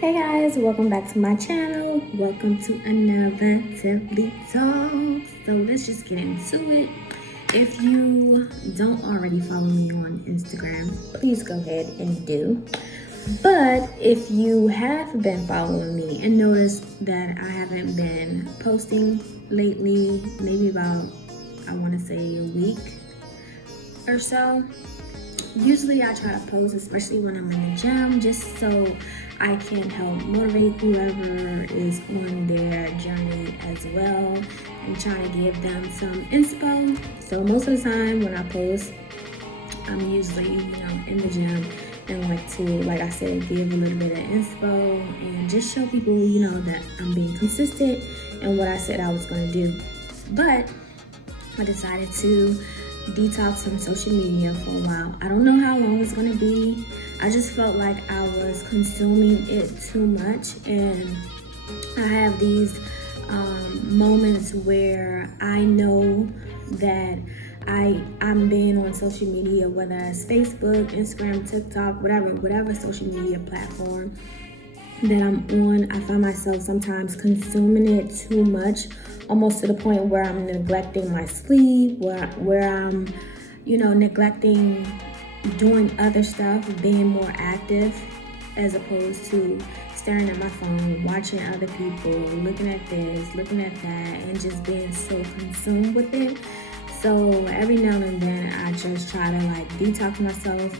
Hey guys, welcome back to my channel. Welcome to another Detox. So let's just get into it. If you don't already follow me on Instagram, please go ahead and do. But if you have been following me and noticed that I haven't been posting lately, maybe about, I want to say a week or so. Usually I try to post, especially when I'm in the gym, just so I can help motivate whoever is on their journey as well and trying to give them some inspo. So most of the time when I post, I'm usually, in the gym and like to, like I said, give a little bit of inspo and just show people, that I'm being consistent and what I said I was going to do. But I decided to detox from social media for a while. I don't know how long it's gonna be. I just felt like I was consuming it too much, and I have these moments where I know that I'm being on social media, whether it's Facebook, Instagram, TikTok, whatever social media platform that I'm on. I find myself sometimes consuming it too much, almost to the point where I'm neglecting my sleep, where I'm, neglecting doing other stuff, being more active, as opposed to staring at my phone, watching other people, looking at this, looking at that, and just being so consumed with it. So every now and then I just try to detox myself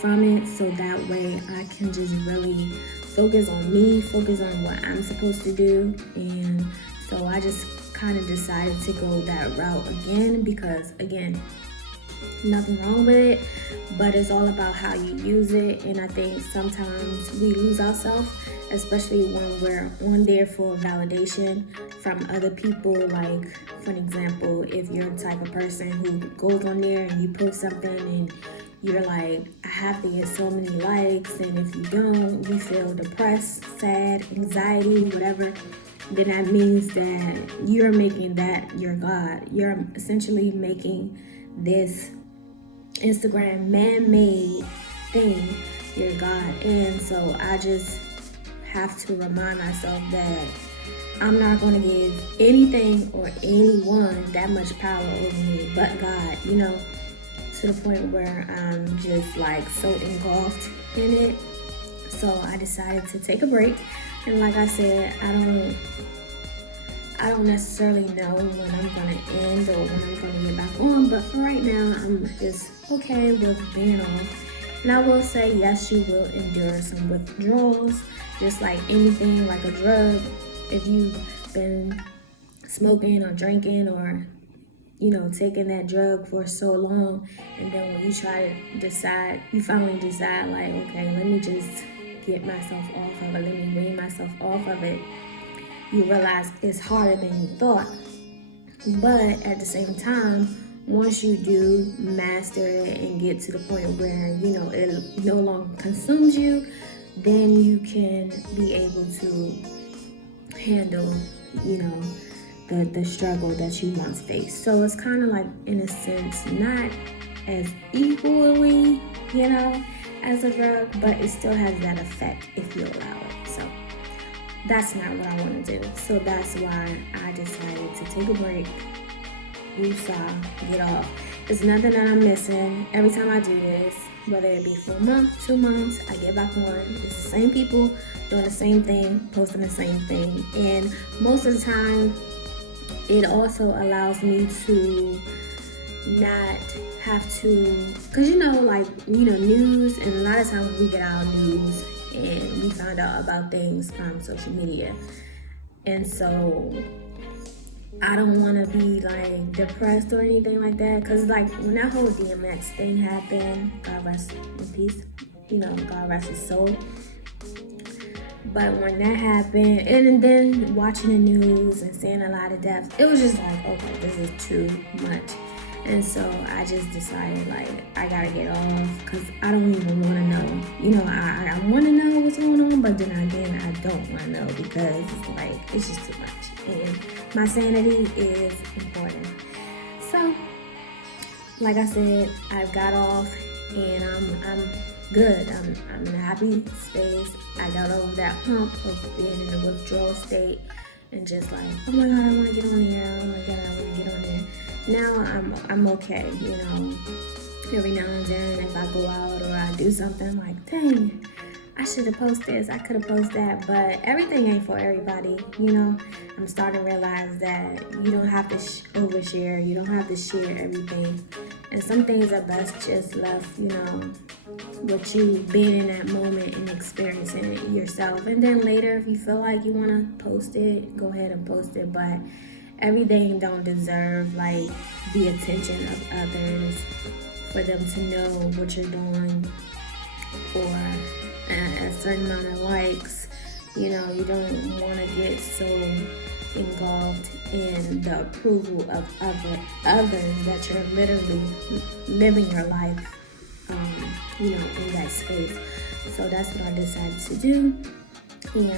from it, so that way I can just really focus on me, focus on what I'm supposed to do. And so I just kind of decided to go that route again, because again, nothing wrong with it, but it's all about how you use it. And I think sometimes we lose ourselves, especially when we're on there for validation from other people. Like, for an example, if you're the type of person who goes on there and you post something and you're like, I have to get so many likes, and if you don't, you feel depressed, sad, anxiety, whatever, then that means that you're making that your God. You're essentially making this Instagram man-made thing your God. And so I just have to remind myself that I'm not going to give anything or anyone that much power over me but God, to the point where I'm just so engulfed in it. So I decided to take a break. And like I said, I don't necessarily know when I'm going to end or when I'm going to get back on, but for right now, I'm just okay with being off. And I will say, yes, you will endure some withdrawals, just like anything, like a drug. If you've been smoking or drinking or taking that drug for so long, and then when you you finally decide okay, let me just get myself off of it, let me wean myself off of it, you realize it's harder than you thought. But at the same time, once you do master it and get to the point where, it no longer consumes you, then you can be able to handle, the struggle that you once faced. So it's kind of in a sense, not as equally, as a drug, but it still has that effect if you allow it. So that's not what I want to do. So that's why I decided to take a break, get off. It's nothing that I'm missing. Every time I do this, whether it be for a month, 2 months, I get back on. It's the same people doing the same thing, posting the same thing. And most of the time, it also allows me to not have to, because news, and a lot of times we get our news and we find out about things from social media. And so I don't want to be depressed or anything like that, because when that whole DMX thing happened, God rest in peace, God rest his soul. But when that happened, and then watching the news and seeing a lot of deaths, it was just okay, this is too much. And so I just decided I gotta get off, because I don't even want to know. I want to know what's going on, but then again, I don't want to know, because it's just too much. And my sanity is important. So, like I said, I've got off, and I'm good. I'm in a happy space. I got over that hump of being in a withdrawal state and just like, oh my God, I want to get on there. Oh my God, I want to get on there. Now I'm okay, you know. Every now and then, if I go out or I do something, I'm like, dang, I should have posted this, I could have posted that, but everything ain't for everybody, you know. I'm starting to realize that you don't have to overshare, you don't have to share everything, and some things are best just left, you know, with you being in that moment and experiencing it yourself. And then later, if you feel like you want to post it, go ahead and post it, but everything don't deserve like the attention of others for them to know what you're doing or a certain amount of likes. You know, you don't want to get so engulfed in the approval of others that you're literally living your life, you know, in that space. So that's what I decided to do. And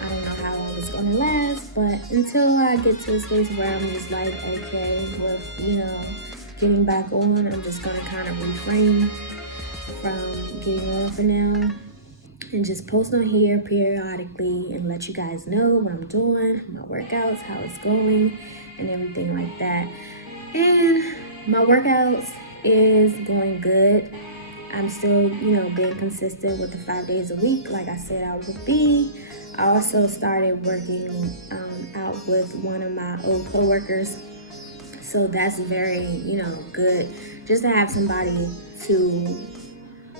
I don't know how long it's going to last, but until I get to a space where I'm just like, okay, with, you know, getting back on, I'm just going to kind of refrain from getting on for now and just post on here periodically and let you guys know what I'm doing, my workouts, how it's going, and everything like that. And my workouts is going good. I'm still, you know, being consistent with the 5 days a week like I said I would be. I also started working out with one of my old coworkers. So that's very, you know, good just to have somebody to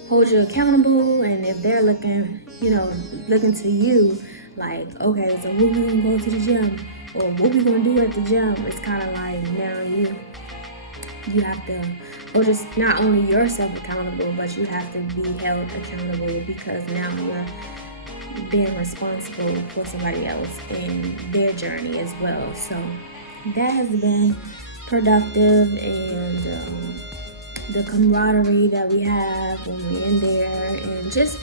hold you accountable. And if they're looking, you know, looking to you like, okay, so when we gonna go to the gym or what we gonna do at the gym, it's kind of like now you have to hold just not only yourself accountable, but you have to be held accountable because now you're being responsible for somebody else and their journey as well. So that has been productive, and the camaraderie that we have when we're in there and just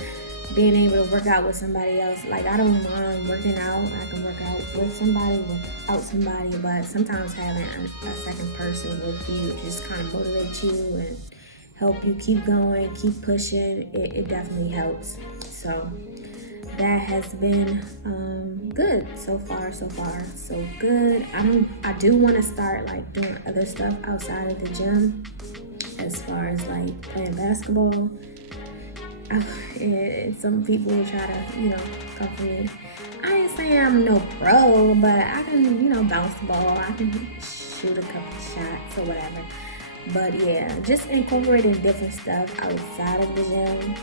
being able to work out with somebody else. Like, I don't mind working out. I can work out with somebody, without somebody, but sometimes having a second person with you just kind of motivates you and help you keep going, keep pushing. It definitely helps. So that has been good so far. So good. I do want to start like doing other stuff outside of the gym, as far as like playing basketball. And some people try to, you know, come for me. I ain't saying I'm no pro, but I can, you know, bounce the ball. I can shoot a couple shots or whatever. But yeah, just incorporating different stuff outside of the gym.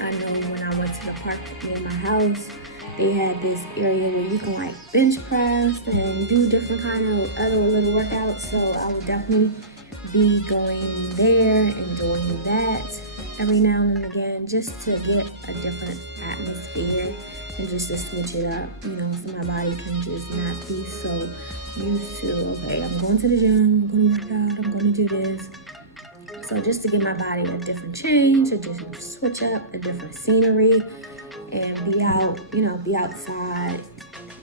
I know when I went to the park near my house, they had this area where you can like bench press and do different kind of other little workouts. So I would definitely be going there and doing that every now and again, just to get a different atmosphere and just to switch it up, you know, so my body can just not be so used to, okay, I'm going to the gym, I'm going to work out, I'm going to do this. So just to give my body a different change, a different switch up, a different scenery, and be out, you know, be outside.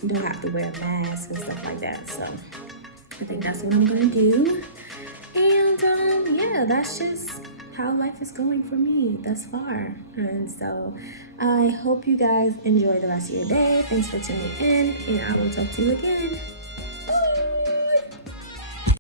You don't have to wear a mask and stuff like that. So I think that's what I'm going to do. And yeah, that's just how life is going for me thus far. And so I hope you guys enjoy the rest of your day. Thanks for tuning in, and I will talk to you again.